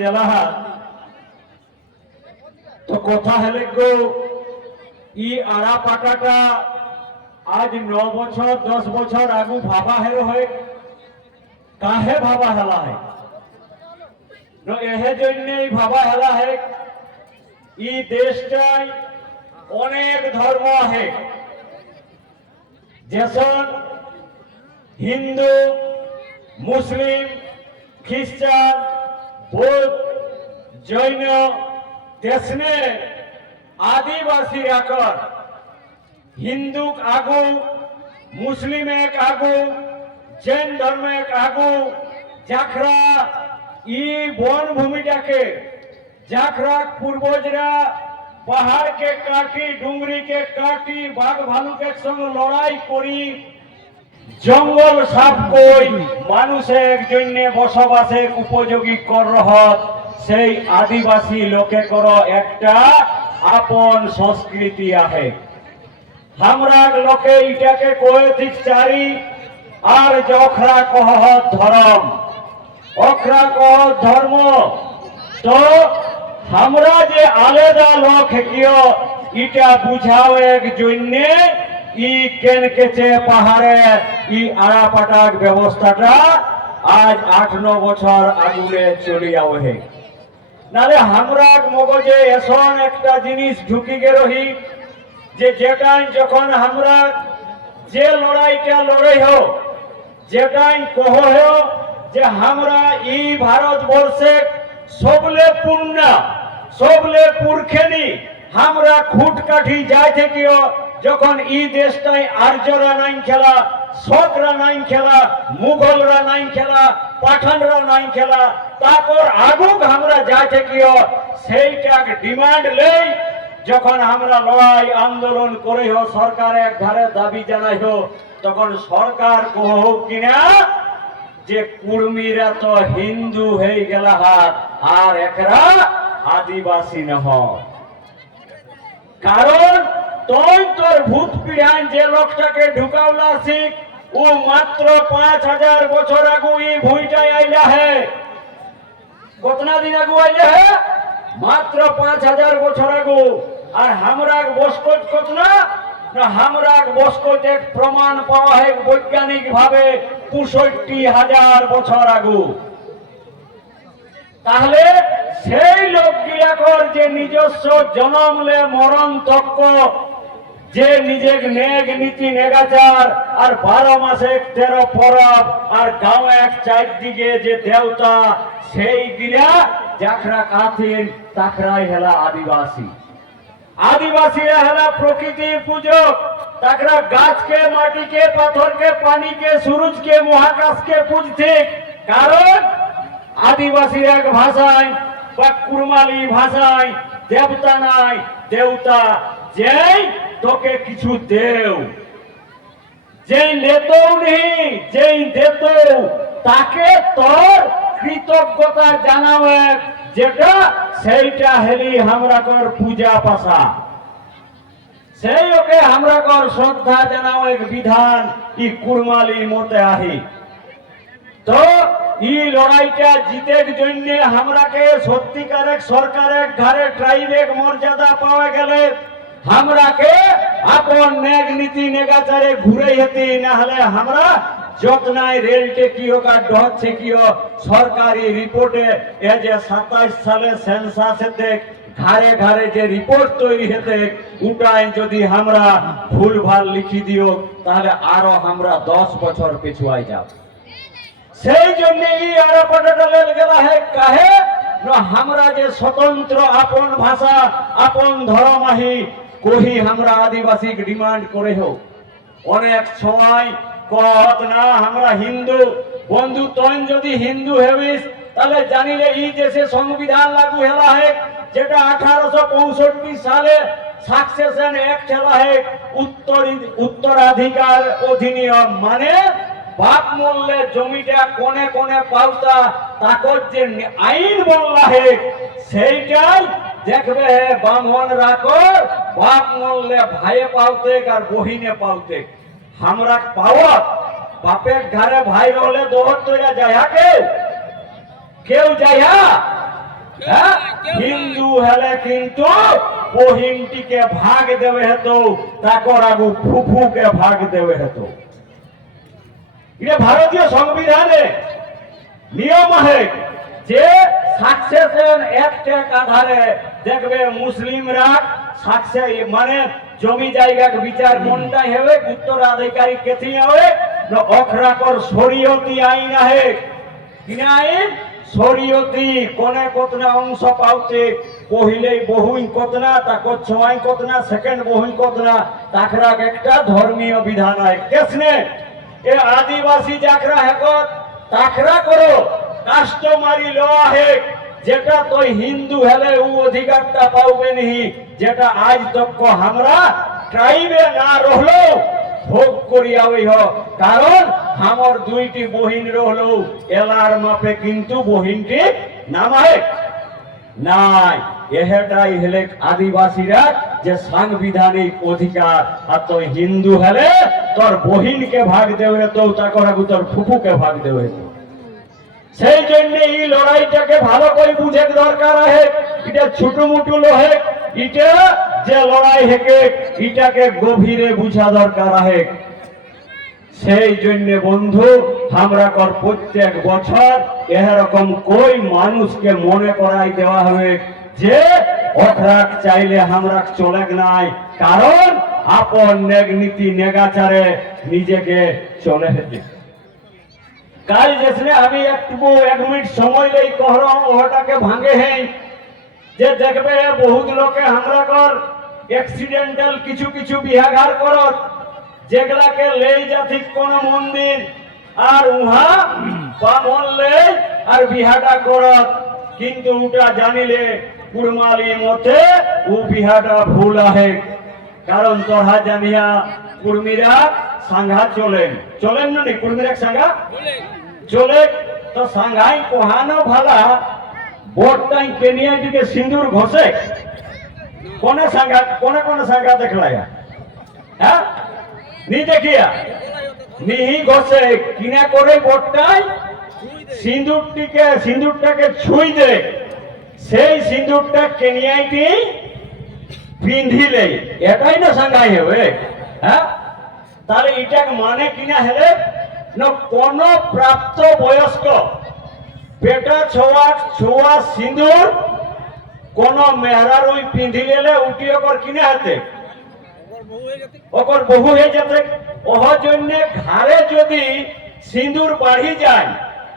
দেলাহা তো কথা হেলে গো ই আড়া পাটাটা আজ 9 বছর 10 বছর আগু ভাবা হের হয়ে কাহে ভাবা হেলা হে এহে জন্যই ভাবা হেলা হে ই দেশটাই অনেক ধর্ম আহে যেসন হিন্দু মুসলিম খ্রিস্টান বৌদ্ধ জৈন তেসনে आदिवासी आकर हिंदू आगू मुस्लिम एक आगू जैन धर्म एक आगू जाखरा इ वन भूमिटा के जाखरा पूर्वजरा पहाड़ के काटी डुंगरी के काटी बाघ भालू के संग लड़ाई करी जंगल साफ कोई मानुषेर जन्य बसबासे उपयोगी कर रहत সেই आदिवासी लोके करो एकटा আপন সংস্কৃতি আহে আমরা লোকে ইটাকে কয়ে দিকচারি আর যখরা কহ ধর্ম অখরা কহ ধর্ম তো আমরা যে আলাদা লোক কিও ইটা বুঝাও এক জন্যে ই কেন কেচে পাহাড়ে ই আড়াপাটার ব্যবস্থাটা আজ 8-9 বছর আগুনে চলিয়া ওহে নালে আমরা মগজে এসন একটা জিনিস ঢুকি গে রহি যে যেটাই যখন আমরা যে লড়াইটা লড়াই হো যেটাই কহ হো যে আমরা ই ভারতবর্ষে সবলে পূর্ণা সবলে পুরখেনি আমরা খুঁট কাঠি যাই থেকেও যখন ই দেশটাই আর্যরা নাই খেলা শকরা নাই খেলা মুঘলরা নাই খেলা পাঠানরা নাই খেলা তারপর আগুক আমরা যাই থেকেও সেইটাকে ডিমান্ড লেই যখন আমরা লড়াই আন্দোলন করে হো সরকারের ঘরে দাবি জানাই হো তখন সরকার কহ কিনা যে কুর্মীরা তো হিন্দু হয়ে গেল হাত আর একরা আদিবাসী নহ কারণ তোর ভূত পিড়ান যে লোকটাকে ঢুকাওলা শিখ ও মাত্র 5000 বছর আগু ই ভুইটাই আইলা হে কতনা দিন আগু আইলা হে মাত্র 5000 বছর আগু আর আমরা বসকত কতনা না আমরা বসকত এক প্রমাণ পাওয়া হে বৈজ্ঞানিক ভাবে 65000 বছর আগু তাহলে সেই লোকগুলাকর যে নিজস্ব জন্মলে মরণ তক্ক যে নিজের নেগ নীতি নেগাচার আর 12 মাসে 13 পরব আর গাঁও এক চারদিকে যে দেবতা সেই গিলা যাখরা কাথিন তাকরাই হেলা আদিবাসী আদিবাসীরা হেলা প্রকৃতির পূজক তাকরা গাছকে মাটিকে পাথরকে পানিকে সূর্যকে মহাকাশকে পূজতে কারণ আদিবাসীর এক ভাষায় বা কুরমালি ভাষায় দেবতা নাই দেবতা যেই তোকে কিছু দেও যেই লেতও নেই যেই দেত তাকে তোর কৃতজ্ঞতা জানাও এক যেটা সেইটা হেলি আমরা কর পূজা পাশা সেই ওকে আমরা কর শ্রদ্ধা জানাও এক বিধান ই কুরমালি মতে আহি তো ই লড়াইটা জিতের জন্য আমরাকে সত্যিকারের সরকারের ঘরে ট্রাইবেক মর্যাদা পাওয়া গেলে আমরাকে আপন নেগ নীতি নেগাচারে ঘুরে যেতে না হলে আমরা যতনায় রেলটে কি হোক আর ডহচ্ছে কি হোক সরকারি রিপোর্টে এ যে 27 সালে সেন্সাসেতে ঘরে ঘরে যে রিপোর্ট তৈরি হতে উঠায় যদি আমরা ভুল ভাল লিখি দিও তাহলে আরো আমরা 10 বছর পিছুয়াই যাব সেই জন্য এই আড়াপাটাটা লেল গেলা হে কাহে না আমরা যে স্বতন্ত্র আপন ভাষা আপন ধর্মাহি কহি আমরা আদিবাসী ডিমান্ড করে হোক অনেক সময় কত না আমরা হিন্দু বন্ধু তন যদি হিন্দু হেবিস তাহলে জানিলে এই দেশে সংবিধান লাগু হেলা হে যেটা 1865 সালে সাকসেশন অ্যাক্ট হেলা হে উত্তরাধিকার অধিনিয়ম মানে বাপ মূল্যে জমিটা কোনে কোনে পাওতা তাকর যে আইন বললা হে সেইটাই দেখবে হে ব্রাহ্মণ রাখো বাপ মূল্যে ভাইয়ে পাওতে আর বহিনে পাওতে আমরা পাওয়া বাপের ঘরে ভাই রলে দৌড় তৈরা যায় কেউ যায় হ্যাঁ, হিন্দু হলে কিন্তু বহিনটিকে ভাগ দেবে হেতো, তাকর আগু ফুফুকে ভাগ দেবে হেতো। এটা ভারতীয় সংবিধানে নিয়ম আছে যে সাকসেশন অ্যাক্ট আধারে দেখবে মুসলিমরা সাকসেস মানে জমি জায়গা বিচার কোনটাই হবে, উত্তরাধিকারী কেথি হবে না অখরাকর শরীয়তি আইন আছে। কিনা আইন শরীয়তি কোনে কতনা অংশ পাউছে, পহিলেই বহুই কতনা, তাকর ছয় কতনা, সেকেন্ড বহুই কতনা, তাকরাক একটা ধর্মীয় বিধান আছে। কেসনে এ আদিবাসী যাকরা হেকত তাকরা করো কাস্টমারি ল আছে, যেটা তো হিন্দু হলে ও অধিকারটা পাবে নি, যেটা আজ তক আমরা ট্রাইবে না রহলো ভোগ করিয়া হইহ। কারণ আমার দুইটি বহিন রহলো এলার মাপে কিন্তু বহিনটি নামায় নাই। এটাই হলে আদিবাসীরা যে সাংবিধানিক অধিকার। আর তো হিন্দু হলে তোর বহিনকে ভাগ দেবে তো তাকর আগু তোর ফুফুকে ভাগ দেবে। সেই জন্য এই লড়াইটাকে ভালো করে বুঝে দরকার আছে। এটা ছোট মুটু লোহে, এটা যে লড়াই হেকে এটাকে গভীরে বুঝা দরকার আছে। সেই জন্য বন্ধু আমরা কর প্রত্যেক বছর এরকম কই মানুষকে মনে করাই দেওয়া হবে যে অখরাক চাইলে আমরা চলে নাই, কারণ আপন নেগ নীতি নেগাচারে নিজেকে চলে যেতে। কাল যেসনে আমি একটু 1 মিনিট সময় লই কহরম ওটাকে ভাঙে হেই যে দেখবে বহুত লোকে আমরা কর অ্যাক্সিডেন্টাল কিছু কিছু বিহাঘার করত, যেগুলাকে লেই যাতি কোন মন্দির আর উহা বামন লেই আর বিহাটা করত, কিন্তু ওটা জানিলে কুড়মালি মতে ও বিহাটা ভুল আহে। কারণ তোরা জানিয়া কুর্মীরা সাংঘা চলেন চলেন না, কুর্মীরা সাংঘা চলে তো সাংঘাই কোহানো ভালা বোটটাই কেনিয়া দিকে সিন্দুর ঘষে কোনে সাংঘা কোনে সাংঘা দেখলায়া হ্যাঁ নি দেখিয়া নিহি ঘষে কিনা করে বোটটাই সিন্দুরটাকে ছুঁই দে, সেই সিন্দুরটা কেনিয়াইটি পিন্ধিলে এটাই না সাংঘাই হবে। হ্যাঁ, তাহলে এটা মানে কিনা হলে না কোন প্রাপ্ত বয়স্ক পেটা ছোয়া সিন্দুর কোন মেহরার ওই পিন্ধিলে উঠি ওকর কিনে হাতে ওকর বহু হয়ে যেতে। ওহ জন্য ঘরে যদি সিন্দুর বাড়ি যায়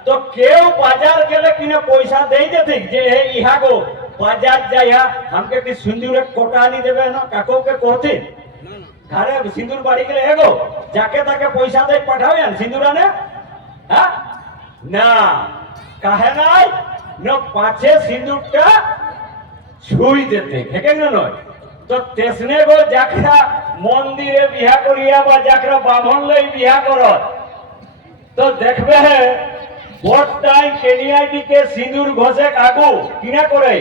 তো কেউ বাজার গেলে কিনা পয়সা দেই যেতে যে ইহা গো বাজার যাইয়া আমাকে কি সিন্দুরে কোটা আনি দেবে না, কাকুকে কহতে ঘরে সিন্দুর বাড়ি গেলে এগো যাকে তাকে পয়সা দিয়ে পাঠাবেন সিন্দুর আনে। হ্যাঁ না, কাহে নাই না পাছে সিন্দুরটা ছুঁই দিতে হেকে নয়। তো তেসনে গো যাকরা মন্দিরে বিহা করিয়া বা যাকরা বামন লই বিহা করত তো দেখবে বটটাই কেনিয়ায় দিকে সিন্দুর ঘষে কাকু কিনা করে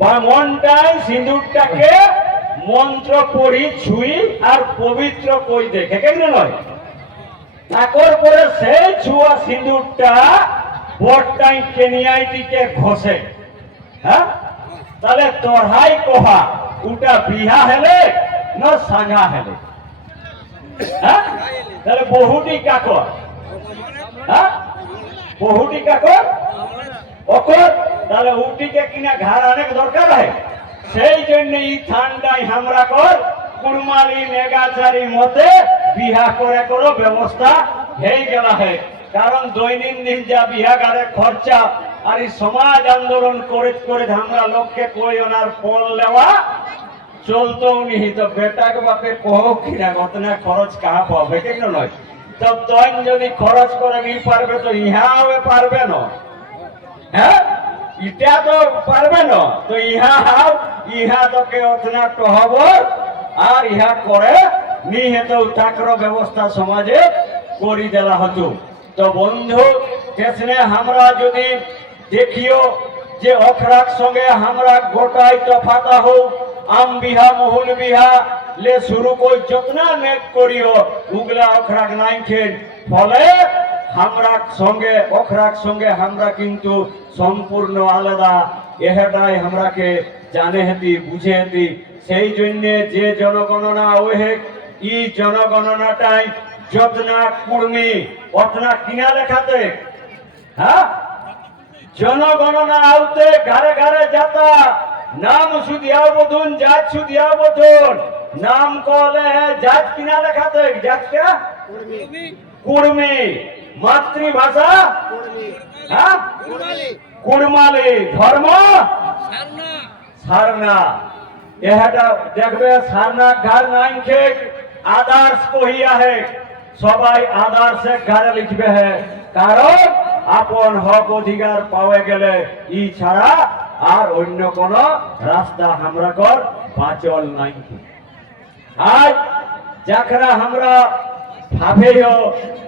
বামনটাই সিন্দুরটাকে মন্ত্র পড়ি ছুঁই আর পবিত্র কই দেখে কেন নয়। তারপর পরে সেই ছুয়া সিন্দুরটা বটটাই কেনিয়ায় দিকে ঘষে। হ্যাঁ, তাহলে তোরহাই কহা ওটা বিহা হেলে না সাঙ্গা হেলে। হ্যাঁ, তাহলে বহুটি কাকর। হ্যাঁ, বহুটি কাকর অকর, তাহলে উটিকে কিনা ঘর অনেক দরকার হয়। সেই জন্য এই ঠান্ডায় আমরা কর কুড়মালি নেগাচারি মতে বিহা করে করো ব্যবস্থা হয়ে গেল হয়। কারণ দৈনন্দিন যা বিহাগারে খরচা আর এই সমাজ আন্দোলন করে করে আমরা লোককে কই ওনার ফল নেওয়া চলতো নিহিত বেটাকে বাপে কহ কিনা কতনা খরচ কাহা পাবে কেন নয়। তো তৈন যদি খরচ করে নি পারবে তো ইহাও পারবে না। হ্যাঁ, ইটা তো পারবে না, তো ইহা তোকে অতনা টহব আর ইহা করে নি হেত তাকর ব্যবস্থা সমাজে করি দেলা হতো। তো বন্ধু কেসনে আমরা যদি দেখিও যে অখরাক সঙ্গে আমরা গোটাই তফাতা হোক আম বিহা মহুল বিহা লে শুরু করি যতনা নেক করিও উগলা অখরাক নাই খেন ফলে হামরাক সঙ্গে অখরাক সঙ্গে আমরা কিন্তু সম্পূর্ণ আলাদা। এটাই আমরাকে জানে হেতি বুঝে হেতি। সেই জন্য যে জনগণনা ওহে ই জনগণনাটাই যতনা কুর্মী অতনা কিনা লেখাতে, হ্যাঁ জনগণনা আউতে ঘরে ঘরে যাতা নাম সুদিয়া বধুন জাত সুদিয়া বধুন নাম কলে জাত কিনা লেখাতে জাতটা কুর্মী মাতৃভাষা হ্যাঁ কুড়মালি ধর্ম সারনা। এহাটা দেখবে সারনা ঘর নাইন খে আদর্শ কহিয়া হে সবাই আদর্শে ঘরে লিখবে হে, কারণ আপন হক অধিকার পাওয়া গেলে ই ছাড়া আর অন্য কোন রাস্তা আমরা কর বাঁচল নাই। আজ যাকরা আমরা ভাবেও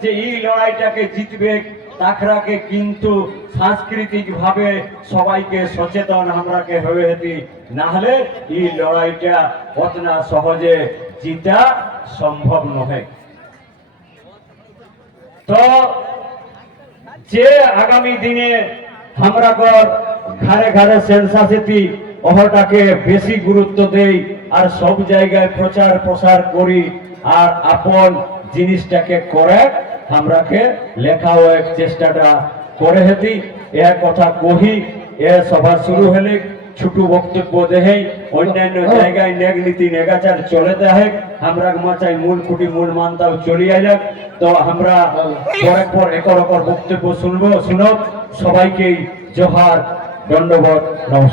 যে এই লড়াইটাকে জিতবে তাকরাকে কিন্তু সাংস্কৃতিক ভাবে সবাইকে সচেতন আমরাকে হয়ে হেতি, না হলে এই লড়াইটা অতনা সহজে জিতা সম্ভব নহে। তো যে আগামী দিনে আমরা ঘরে ঘরে সেন্সাসিটি ওটাকে বেশি গুরুত্ব দেই আর সব জায়গায় প্রচার প্রসার করি আর আপন জিনিসটাকে করে আমরাকে লেখাও এক চেষ্টাটা করে হেতি। এ কথা কহি এ সভা শুরু হলে ছোট বক্তব্য দেহেই অন্যান্য জায়গায় নেগ নীতি নেগাচার চলে দেহে আমরা মাচাই মূল খুঁটি মূল মানতাও চলিয়ে যাক। তো আমরা পরে পর একর বক্তব্য শুনবো। শুনো সবাইকে জোহার, দণ্ডবত, নমস্কার।